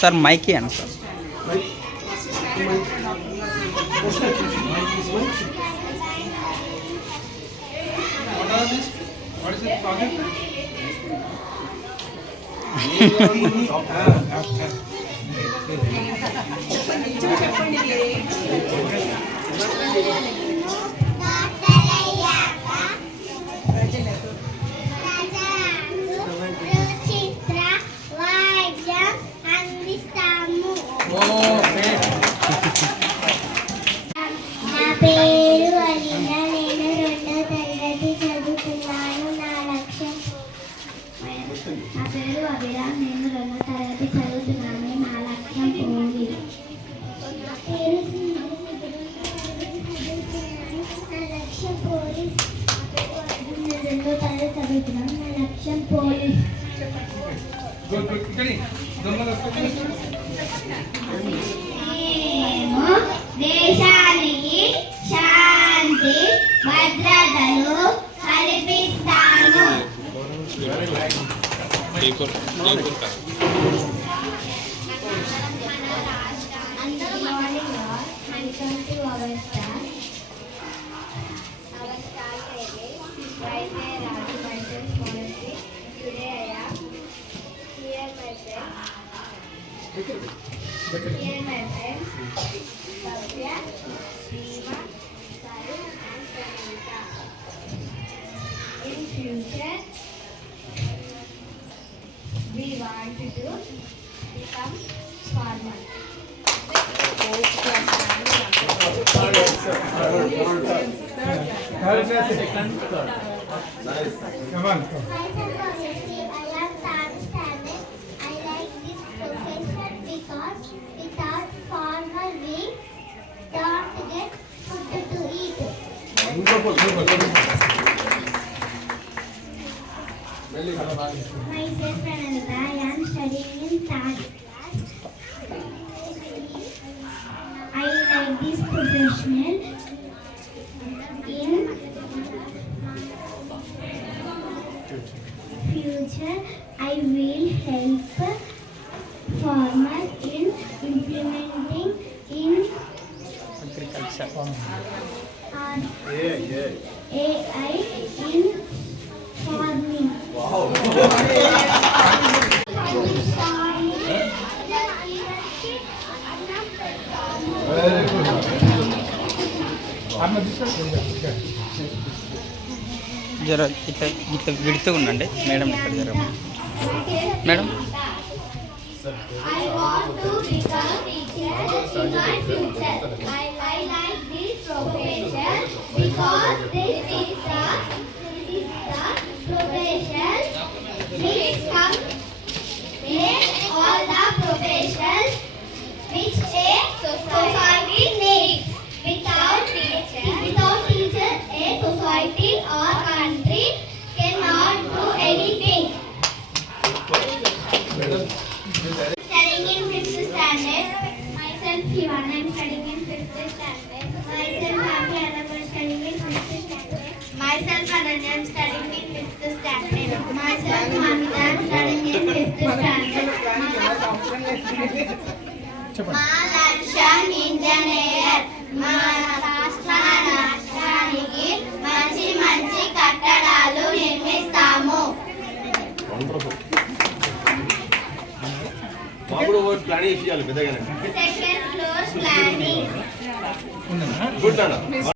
సార్ మైకి అని సార్ నా పేరు అభిరామ్. నేను 2వ తరగతి చదువుతున్నాను. నా లక్ష్యం పోలీస్. నా పేరు నా లక్ష్యం పోలీస్. నేను 2వ తరగతి చదువుతున్నాను. నా లక్ష్యం పోలీస్. నేను దేశానికి శాంతి భద్రతలు కల్పిస్తాను. In future, we want to become farmers. Come on. I am third standard. I like this profession because without farmer we don't get food to eat. Myself Pranavita. I am studying in third class. I like this profession. In future, I will help farmers in implementing in agriculture AI in farming. Very good. I'm not జర ఇట్లా ఇట్లా విడుతూ ఉండండి మేడం ఇక్కడ జర madam I want to become teacher in my future. I like this profession because this is the profession which comes in all the professions which a society needs. Without teachers, a society or country cannot do anything. Studying in 5th standard. Myself Ivana. I'm studying in 5th standard. Myself Bhavya. I'm studying in 5th standard. Myself Ananya. I'm studying in 5th standard. Myself Mamita. I'm studying in 5th standard. మా లక్ష్యం ఇంజనీర్. మా రాష్ట్రానికి మంచి మంచి కట్టడాలు నిర్మిస్తాము. ప్లానింగ్ చేయాలి పెద్దగా సెకండ్ ఫ్లోర్ ప్లానింగ్. గుడ్ అన్న